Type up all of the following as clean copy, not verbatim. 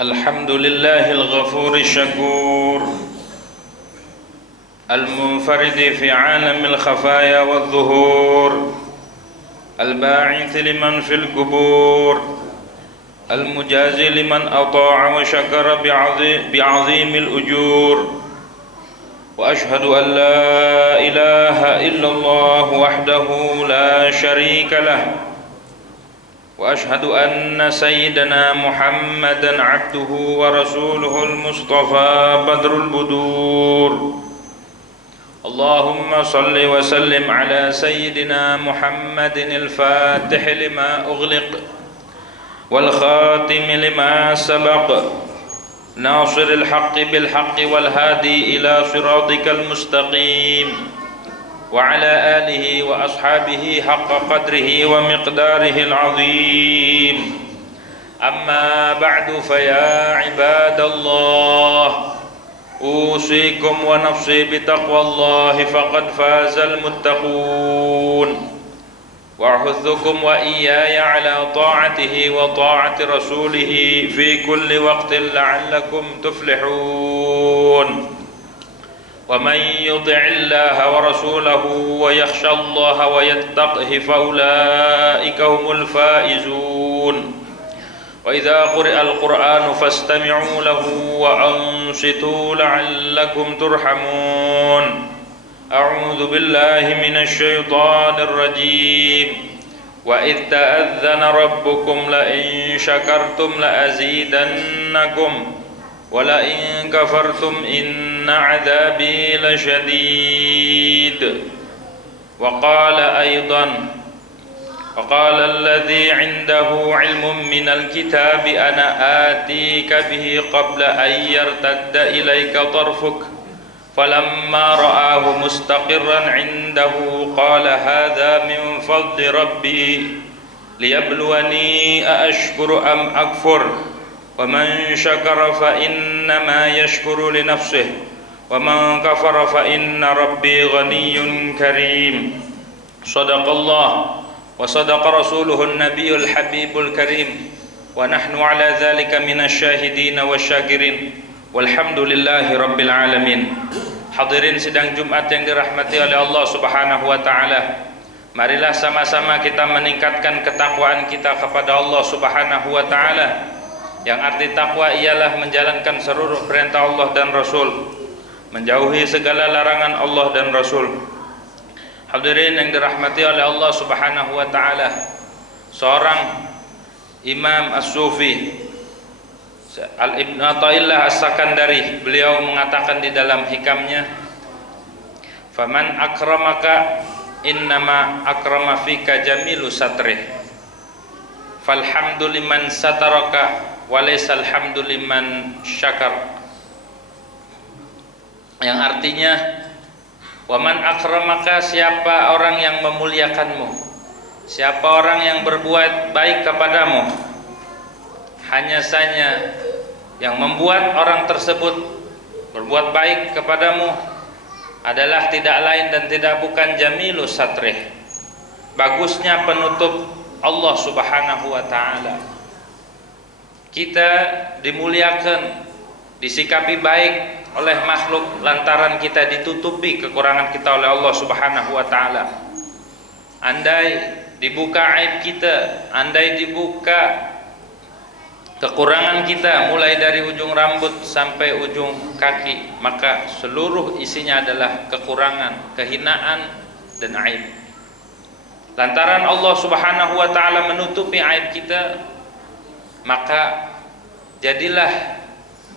الحمد لله الغفور الشكور المنفرد في عالم الخفايا والظهور الباعث لمن في القبور المجازي لمن أطاع وشكر بعظيم الأجور وأشهد أن لا إله إلا الله وحده لا شريك له وأشهد أن سيدنا محمدًا عبده ورسوله المصطفى بدر البدور اللهم صل وسلم على سيدنا محمد الفاتح لما أغلق والخاتم لما سبق ناصر الحق بالحق والهادي إلى صراطك المستقيم وعلى آله وأصحابه حق قدره ومقداره العظيم أما بعد فيا عباد الله أوصيكم ونفسي بتقوى الله فقد فاز المتقون وأحثكم وإياي على طاعته وطاعة رسوله في كل وقت لعلكم تفلحون ومن يطع الله ورسوله ويخشى الله ويتقه فأولئك هم الفائزون وإذا قرئ القرآن فاستمعوا له وأنصتوا لعلكم ترحمون أعوذ بالله من الشيطان الرجيم وإذ تأذن ربكم لئن شكرتم لأزيدنكم ولئن كفرتم إن عذابي لشديد وقال أيضا وقال الذي عنده علم من الكتاب أنا آتيك به قبل أن يرتد إليك طرفك فلما رآه مستقرا عنده قال هذا من فضل ربي ليبلوني أأشكر أم أكفر ومن شكر فإنما يشكر لنفسه ومن كفر فإن ربي غني كريم صدق الله وصدق رسوله النبي الحبيب الكريم ونحن على ذلك من الشاهدين والشاكرين والحمد لله رب العالمين. Hadirin sidang Jumat yang dirahmati oleh Allah Subhanahu wa taala. Marilah sama-sama kita meningkatkan ketakwaan kita kepada Allah Subhanahu wa taala. Yang arti takwa ialah menjalankan seluruh perintah Allah dan Rasul, menjauhi segala larangan Allah dan Rasul. Hadirin yang dirahmati oleh Allah Subhanahu wa taala. Seorang Imam As-Sufi Al-Ibn Athaillah As-Sakandari, beliau mengatakan di dalam hikamnya, "Faman akramaka innama akrama fika jamilu satrih. Falhamdu liman sataraka walaysal hamdu liman syakar." Yang artinya, waman akramaka, siapa orang yang memuliakanmu, siapa orang yang berbuat baik kepadamu, hanya saja yang membuat orang tersebut berbuat baik kepadamu adalah tidak lain dan tidak bukan jamilu satrih, bagusnya penutup Allah Subhanahu wa taala. Kita dimuliakan, disikapi baik oleh makhluk lantaran kita ditutupi kekurangan kita oleh Allah Subhanahu wa taala. Andai dibuka aib kita, andai dibuka kekurangan kita mulai dari ujung rambut sampai ujung kaki, maka seluruh isinya adalah kekurangan, kehinaan dan aib. Lantaran Allah Subhanahu wa taala menutupi aib kita, maka jadilah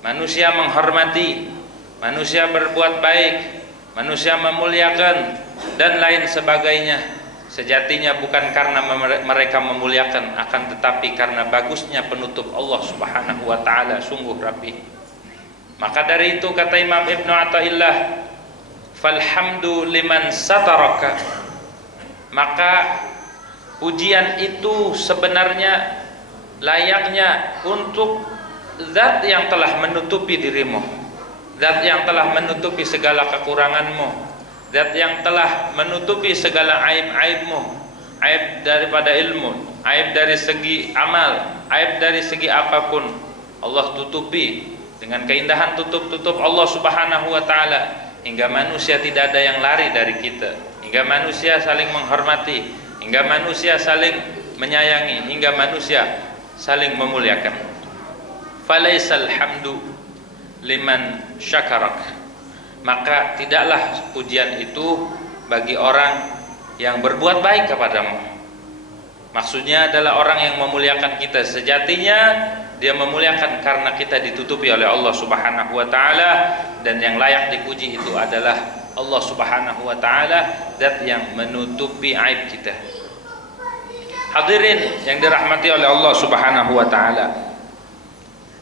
manusia menghormati, manusia berbuat baik, manusia memuliakan dan lain sebagainya. Sejatinya bukan karena mereka memuliakan, akan tetapi karena bagusnya penutup Allah Subhanahu wa taala, sungguh rapi. Maka dari itu kata Imam Ibn Athaillah, "Falhamdu liman sataraka." Maka pujian itu sebenarnya layaknya untuk zat yang telah menutupi dirimu, zat yang telah menutupi segala kekuranganmu, zat yang telah menutupi segala aib-aibmu, aib daripada ilmu, aib dari segi amal, aib dari segi apapun. Allah tutupi dengan keindahan tutup-tutup Allah Subhanahu wa taala, hingga manusia tidak ada yang lari dari kita, hingga manusia saling menghormati, hingga manusia saling menyayangi, hingga manusia saling memuliakan. Falaisal hamdu liman syakarak, maka tidaklah pujian itu bagi orang yang berbuat baik kepadamu. Maksudnya adalah orang yang memuliakan kita. Sejatinya dia memuliakan karena kita ditutupi oleh Allah Subhanahu wa taala, dan yang layak dipuji itu adalah Allah Subhanahu wa taala, zat yang menutupi aib kita. Hadirin yang dirahmati oleh Allah Subhanahu wa taala,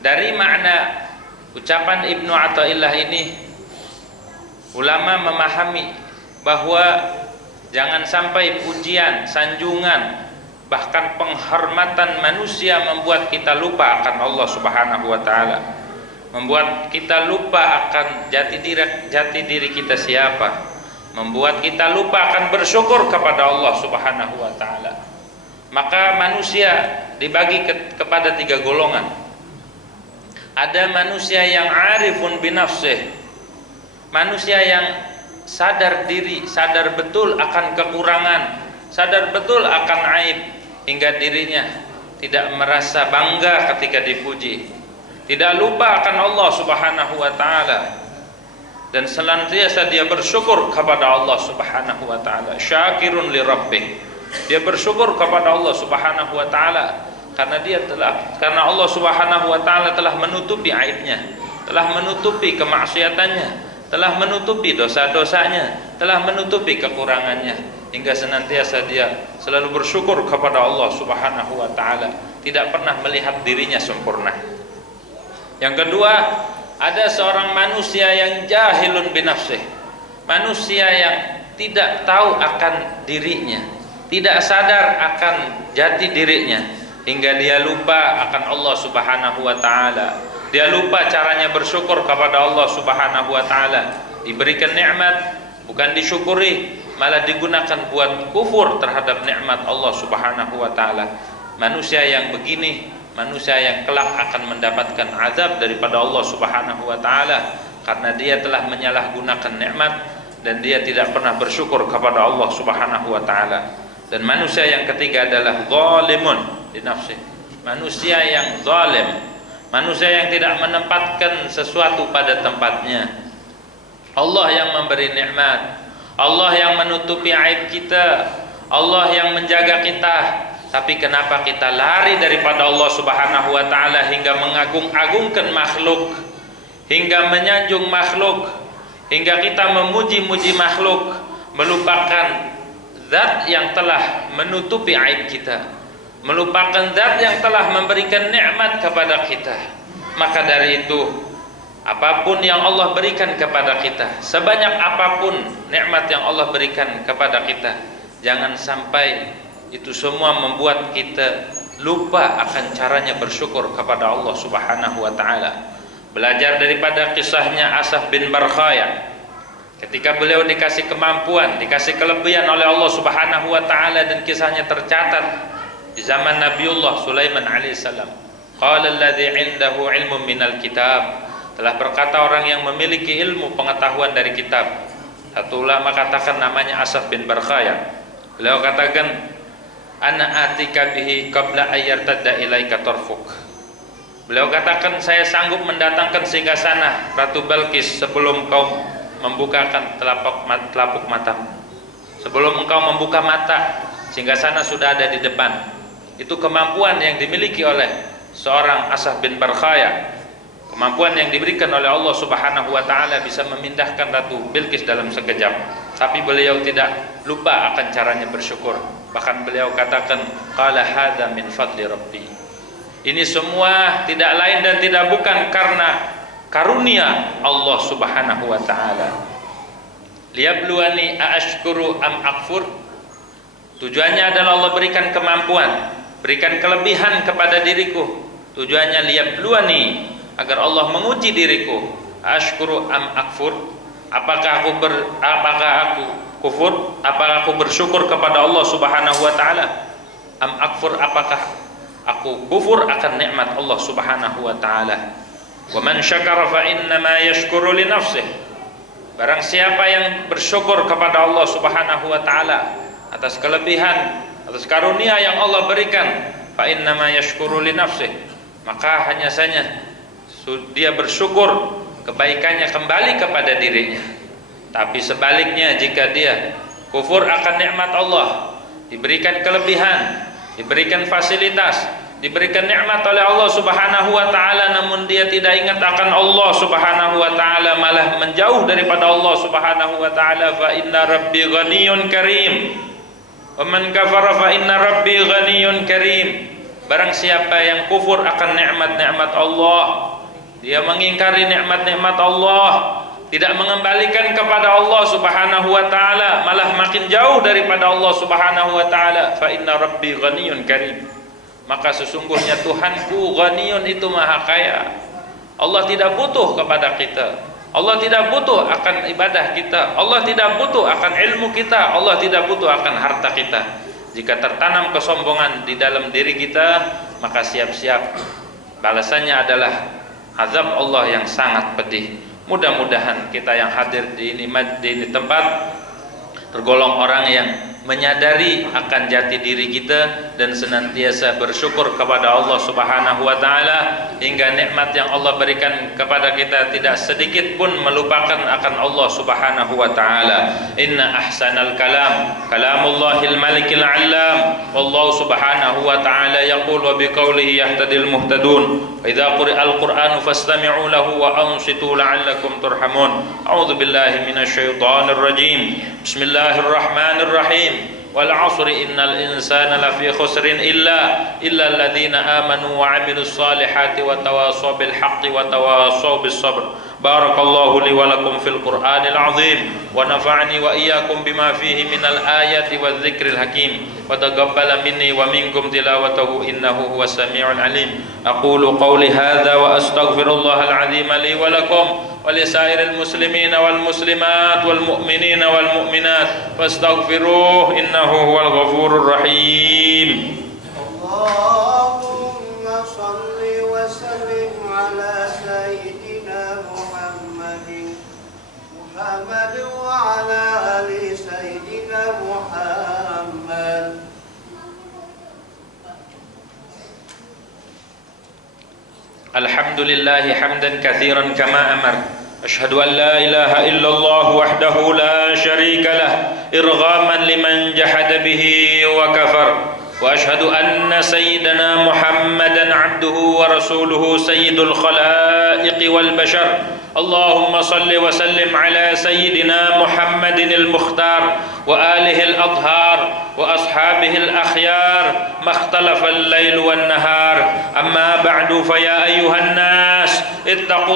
dari makna ucapan Ibnu Athaillah ini, ulama memahami bahwa jangan sampai pujian, sanjungan, bahkan penghormatan manusia membuat kita lupa akan Allah Subhanahu wa taala, membuat kita lupa akan jati diri kita siapa, membuat kita lupa akan bersyukur kepada Allah Subhanahu wa taala. Maka manusia dibagi kepada 3 golongan. Ada manusia yang arifun binafsih, manusia yang sadar diri, sadar betul akan kekurangan, sadar betul akan aib, hingga dirinya tidak merasa bangga ketika dipuji, tidak lupa akan Allah Subhanahu wa taala, dan senantiasa dia bersyukur kepada Allah Subhanahu wa taala. Syakirun li rabbih, dia bersyukur kepada Allah Subhanahu wa taala karena Allah Subhanahu wa taala telah menutupi aibnya, telah menutupi kemaksiatannya, telah menutupi dosa-dosanya, telah menutupi kekurangannya, hingga senantiasa dia selalu bersyukur kepada Allah Subhanahu wa taala, tidak pernah melihat dirinya sempurna. Yang kedua, ada seorang manusia yang jahilun binafsih, manusia yang tidak tahu akan dirinya, tidak sadar akan jati dirinya, hingga dia lupa akan Allah Subhanahu wa taala. Dia lupa caranya bersyukur kepada Allah Subhanahu wa taala. Diberikan nikmat bukan disyukuri, malah digunakan buat kufur terhadap nikmat Allah Subhanahu wa taala. Manusia yang begini, manusia yang kelak akan mendapatkan azab daripada Allah Subhanahu wa taala, karena dia telah menyalahgunakan nikmat dan dia tidak pernah bersyukur kepada Allah Subhanahu wa taala. Dan manusia yang ketiga adalah zalimun li nafsi, manusia yang zalim, manusia yang tidak menempatkan sesuatu pada tempatnya. Allah yang memberi nikmat, Allah yang menutupi aib kita, Allah yang menjaga kita, tapi kenapa kita lari daripada Allah Subhanahu wa taala hingga mengagung-agungkan makhluk, hingga menyanjung makhluk, hingga kita memuji-muji makhluk, melupakan zat yang telah menutupi aib kita, melupakan zat yang telah memberikan nikmat kepada kita. Maka dari itu, apapun yang Allah berikan kepada kita, sebanyak apapun nikmat yang Allah berikan kepada kita, jangan sampai itu semua membuat kita lupa akan caranya bersyukur kepada Allah Subhanahu wa taala. Belajar daripada kisahnya Asaf bin Barkhaya, ketika beliau dikasih kemampuan, dikasih kelebihan oleh Allah Subhanahu wa taala, dan kisahnya tercatat di zaman Nabiullah Sulaiman alaihissalam. Qala alladzi 'indahu 'ilmun minal kitab, telah berkata orang yang memiliki ilmu pengetahuan dari kitab. Satu ulama katakan namanya Asaf bin Barkhaya. Beliau katakan, ana atika bihi qabla ayyartadda ilaika tarfuk. Beliau katakan, saya sanggup mendatangkan singgasana Ratu Balqis sebelum kau membukakan telapuk matamu. Sebelum engkau membuka mata, singgasana sudah ada di depan. Itu kemampuan yang dimiliki oleh seorang Asaf bin Barkhaya, kemampuan yang diberikan oleh Allah Subhanahu wa taala bisa memindahkan Ratu Bilqis dalam sekejap. Tapi beliau tidak lupa akan caranya bersyukur. Bahkan beliau katakan, qala hadza min fadli rabbi. Ini semua tidak lain dan tidak bukan karena karunia Allah Subhanahu wa taala. Liyabluwani aashkuru am akfur. Tujuannya adalah Allah berikan kemampuan, berikan kelebihan kepada diriku. Tujuannya liyabluwani, agar Allah menguji diriku. Ashkuru am akfur, apakah aku kufur, apakah aku bersyukur kepada Allah Subhanahu wa taala? Am akfur, apakah Aku kufur akan nikmat Allah Subhanahu wa taala. Wa man syakara fa innama yashkuru li nafsihi. Barang siapa yang bersyukur kepada Allah Subhanahu wa taala atas kelebihan, atas karunia yang Allah berikan, fa innama yashkuru li nafsihi, maka hanya saja dia bersyukur, kebaikannya kembali kepada dirinya. Tapi sebaliknya, jika dia kufur akan nikmat Allah, diberikan kelebihan, diberikan fasilitas, diberikan nikmat oleh Allah Subhanahu wa taala, namun dia tidak ingat akan Allah Subhanahu wa taala, malah menjauh daripada Allah Subhanahu wa taala, fa inna rabbi ghaniyyun karim. Wa man kafara fa inna rabbi ghaniyyun karim. Barang siapa yang kufur akan nikmat-nikmat Allah, dia mengingkari nikmat-nikmat Allah, tidak mengembalikan kepada Allah Subhanahu wa taala, malah makin jauh daripada Allah Subhanahu wa taala, fa inna rabbi ghaniyyun karim. Maka sesungguhnya Tuhanku ghaniyun, itu maha kaya. Allah tidak butuh kepada kita. Allah tidak butuh akan ibadah kita. Allah tidak butuh akan ilmu kita. Allah tidak butuh akan harta kita. Jika tertanam kesombongan di dalam diri kita, maka siap-siap balasannya adalah azab Allah yang sangat pedih. Mudah-mudahan kita yang hadir di ini tempat tergolong orang yang menyadari akan jati diri kita dan senantiasa bersyukur kepada Allah Subhanahu wa taala, hingga nikmat yang Allah berikan kepada kita tidak sedikit pun melupakan akan Allah Subhanahu wa taala. Inna ahsanal kalam kalamullahil malikil allam, wallahu subhanahu wa taala yaqul wa biqaulihi yahtadil muhtadun. Wa idza quri'al qur'anu fastami'u lahu wa ansitu la'allakum turhamun. A'udzu billahi minasy syaithanir rajim. Bismillahirrahmanirrahim. Wal 'asri innal insana lafi khusrin illa alladziina aamanu wa 'amilus shalihati wa tawashaw bil haqqi wa tawashaw bis sabr. Barakallahu li wa lakum fil Qur'anil 'azim wa nafa'ani wa iyyakum bima fihi minal ayati wadh dzikril hakim wa taqabbala minni wa minkum tilawatahu innahu huwas samii'ul 'alim. Aqulu qawli hadza wa astaghfirullahal 'azim li wa lakum ولسائر المسلمين والمسلمات والمؤمنين والمؤمنات فاستغفروه إنه هو الغفور الرحيم. اللهم صل وسلم على سيدنا محمد وعلى آل سيدنا محمد. الحمد لله حمدا كثيرا كما أمر. أشهد أن لا إله إلا الله وحده لا شريك له إرغاما لمن جحد به وكفر. وأشهد أن سيدنا محمدا عبده ورسوله سيد الخلائق والبشر. اللهم صل وسلم على سيدنا محمد المختار وآله الأطهار وأصحابه الأخيار ما اختلف الليل والنهار. أما بعد فيا أيها الناس اتقوا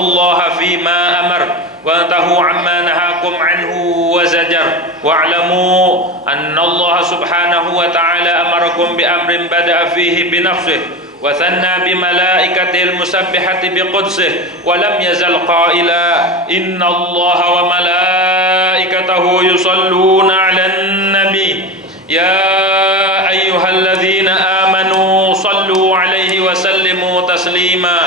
الله فيما أمر وانتهوا عما نهاكم عنه وزجر. واعلموا أن الله سبحانه وتعالى أمركم بأمر بدأ فيه بنفسه وثنى بملائكته المسبحة بقدسه ولم يزل قائلا إن الله وملائكته يصلون على النبي يا أيها الذين آمنوا صلوا عليه وسلموا تسليما.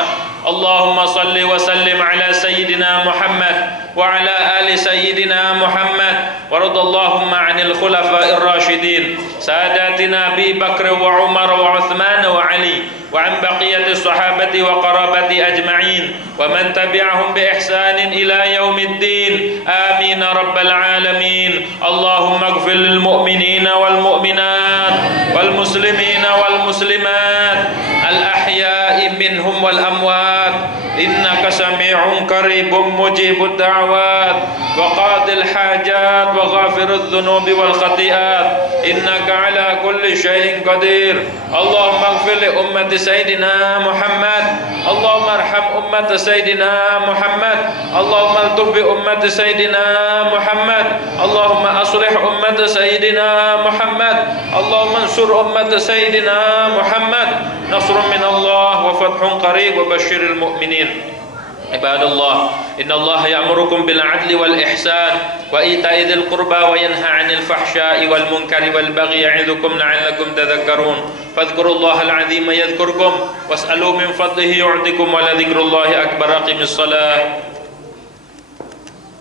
اللهم صل وسلم على سيدنا محمد وعلى آل سيدنا محمد وارض اللهم عن الخلفاء الراشدين ساداتنا أبي بكر وعمر وعثمان وعلي وعن بقية الصحابة وقرابة أجمعين ومن تبعهم بإحسان إلى يوم الدين. آمين رب العالمين. اللهم اغفر للمؤمنين والمؤمنات والمسلمين والمسلمات الأحياء منهم والأموات إنك سميع قريب مجيب الدعوات وقاضي الحاجات وغافر الذنوب والخطيئات إنك على كل شيء قدير. اللهم اغفر لأمة سيدنا محمد. اللهم ارحم أمة سيدنا محمد. اللهم الطف بأمة سيدنا محمد. اللهم أصلح أمة سيدنا محمد. اللهم انصر أمة سيدنا محمد. نصر من الله وفتح قريب وبشر المؤمنين. Ibadallah, innallaha ya'murukum bil 'adli wal ihsan wa ita'i dzil qurba wa yanha 'anil fahsya'i wal munkari wal baghi ya'idzukum la'allakum tadhakkarun. Fadhkurullahal 'azima yadhkurkum was'alu min fadlihi yu'tikum wa la dzikrullahi akbar. Aqimis shalah.